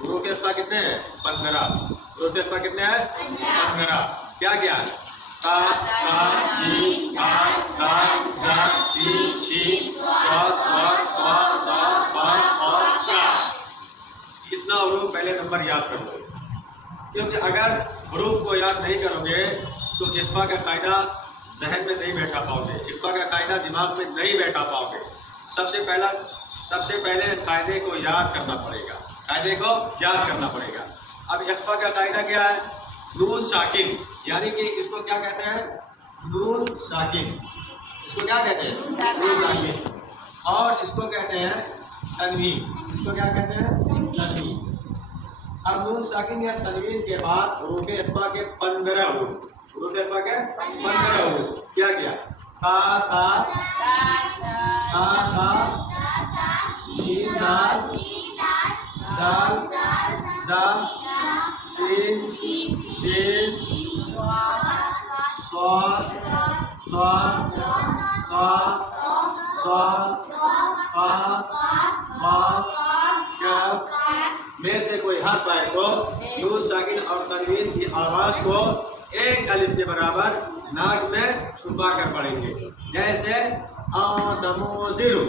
हुरूफ इख्फा कितने हैं? 15। हुरूफ इख्फा कितने हैं? 15। क्या क्या है? ता ता जीम दाल दाल जा सीन शीन स्वाद स्वाद वा सा फा और का। कितना हुरूफ पहले नंबर याद कर लो, क्योंकि अगर हुरूफ को याद नहीं करोगे तो इख्फा का कायदा जहन में नहीं बैठा पाओगे, इख्फा का कायदा दिमाग में नहीं बैठा पाओगे। सबसे पहले कायदे को याद करना पड़ेगा, कायदे को याद करना पड़ेगा। अब इख्फा का कायदा क्या है? नून साकिन, यानी कि इसको क्या कहते हैं? नून साकिन। इसको क्या कहते हैं? नून साकिन। और इसको कहते हैं तनवीन। इसको क्या कहते हैं? तनवीन। अब नून साकिन या तनवीन के बाद हुरूफ इख्फा के 15 हुरूफ, हुरूफ इख्फा के 15 हुरूफ क्या क्या? ता ता ता ता शीन दाल जाल जाल सीन शीन स्वाद स्वाद फा स्वाद फा वा कफ में से कोई हर्फ आए तो नून साकिन और तनवीन की आवाज को एक अलिफ के बराबर नाक में छुपा कर पढ़ेंगे। जैसे आदमोजिरु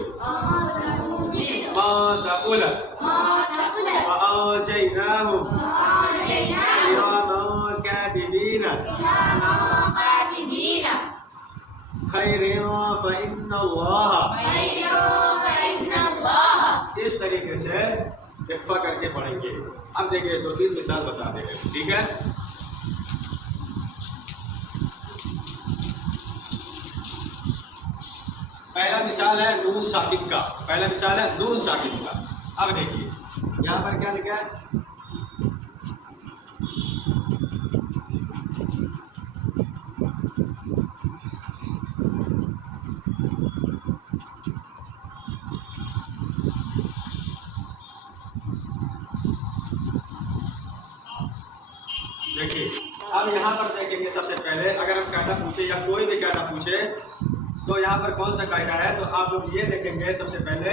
मातकुल आजैनाहु इरामा कातिबीन खैरिन फइन्नल्लाह। इस तरीके से इख्फा करके पढ़ेंगे। अब देखिए 2-3 मिसाल बता देंगे, ठीक है? पहला मिसाल है नून साकिन का, पहला मिसाल है नून साकिन का। अब देखिए यहाँ पर क्या लिखा है? देखिए अब यहाँ पर देखेंगे, सबसे पहले अगर हम कायदा पूछे या कोई भी कायदा पूछे तो यहाँ पर कौन सा कायदा है, तो आप लोग ये देखेंगे सबसे पहले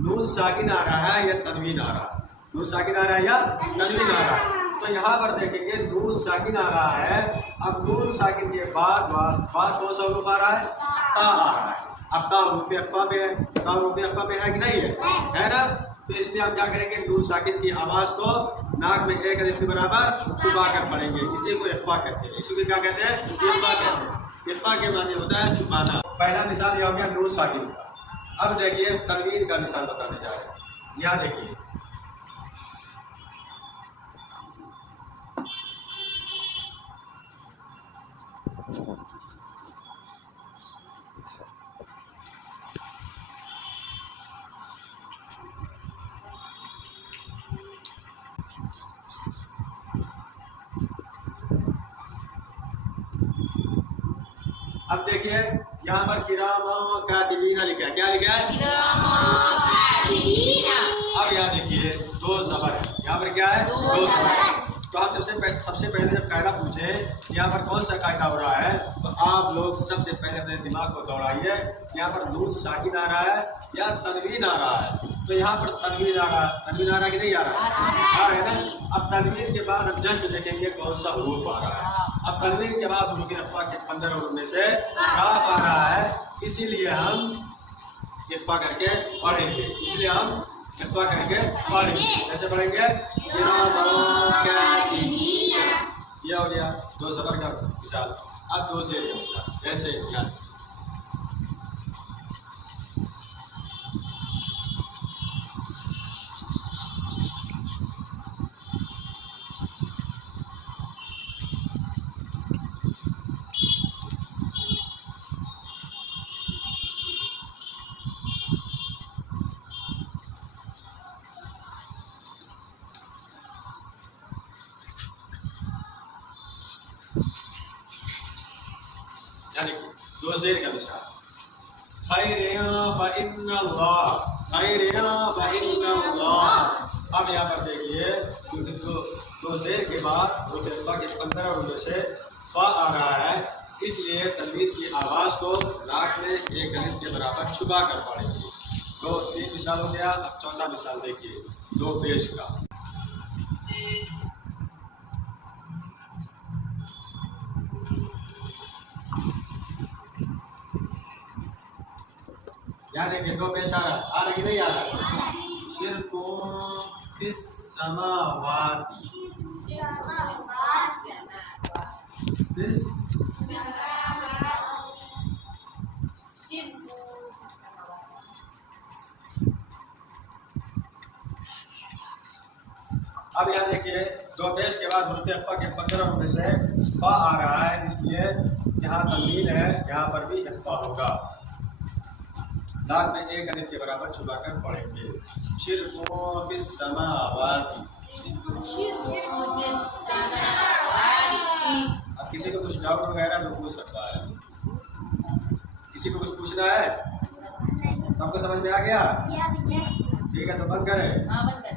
नून साकिन आ रहा है या तनवीन आ रहा है, नून साकिन आ रहा है या तनवीन आ रहा है। तो यहाँ पर देखेंगे नून साकिन आ रहा है। अब नून साकिन के बाद कौन सा हुरूफ आ रहा है? ता आ रहा है। अब ता हुरूफ इख्फा में है, ता हुरूफ इख्फा में है कि नहीं है? है ना? तो इसलिए हम क्या करेंगे? नून साकिन की आवाज को नाक में एक अलिफ के बराबर छुपा कर पढ़ेंगे। इसी को इख्फा कहते हैं। इसी को क्या कहते हैं? इख्फा कहते हैं। इख्फा के माने होता है छुपाना। पहला मिसाल यह हो गया नून साकिन का। अब देखिए तनवीन का मिसाल बताने जा रहे हैं। यहाँ देखिए अब देखिए यहाँ पर किरामा कातिबीना लिखा है। क्या लिखा है? अब यहाँ देखिए 2 ज़बर है। यहाँ पर क्या है? 2 ज़बर है। तो आप सबसे पहले जब कायदा पूछे यहाँ पर कौन सा कायदा हो रहा है, तो आप लोग सबसे पहले अपने दिमाग को दौड़ाइए, यहाँ पर नून साकिन आ रहा है या तनवीन आ रहा है। तो यहाँ पर तनवीन आ रहा है। तनवीन आ रहा है कि नहीं आ रहा है? आ रहा है ना? अब तनवीन के बाद हम जस्ट देखेंगे कौन सा हुरूफ आ रहा है। अब तनवीन के बाद हुरूफ इख्फा के 15 हुरूफ में से काफ आ रहा है, इसीलिए हम इख्फा करके पढ़ेंगे। इसलिए हम इख्फा करके पढ़ेंगे। कैसे पढ़ेंगे? ये हो गया 2 ज़बर का मिसाल। अब 2 ज़ेर का मिसाल। जैसे यहाँ यानी 2 ज़ेर का मिसाल। खैरिन फइन्नल्लाह, खैरिन फइन्नल्लाह। अब यहाँ पर देखिए क्योंकि 2 ज़ेर के बाद हुरूफ इख्फा के 15 हुरूफ से फा आ रहा है, इसलिए तनवीन की आवाज़ को नाक में एक अलिफ के बराबर छुपा कर पढ़ेंगे। तो 3 मिसाल हो गया। अब चौथा मिसाल देखिए 2 पेश का। यहाँ देखिए दो पेश आ रहा है, आ रही नहीं आ रहा? शिरकुम फिस समावाती, फिस अब यहाँ देखिए दो पेश के बाद हुरूफ अख्फा के पंद्रह में से फा आ रहा है, इसलिए यहाँ तमील है, यहाँ पर भी अख्फा होगा। दाग में एक अलिफ के बराबर छुपाकर पढ़ेंगे। शिरकुम फिस समावाती। अब किसी को कुछ डाउट वगैरह तो पूछ सकता है, किसी को कुछ पूछना है? सबको समझ में आ गया? ठीक है तो बंद करें।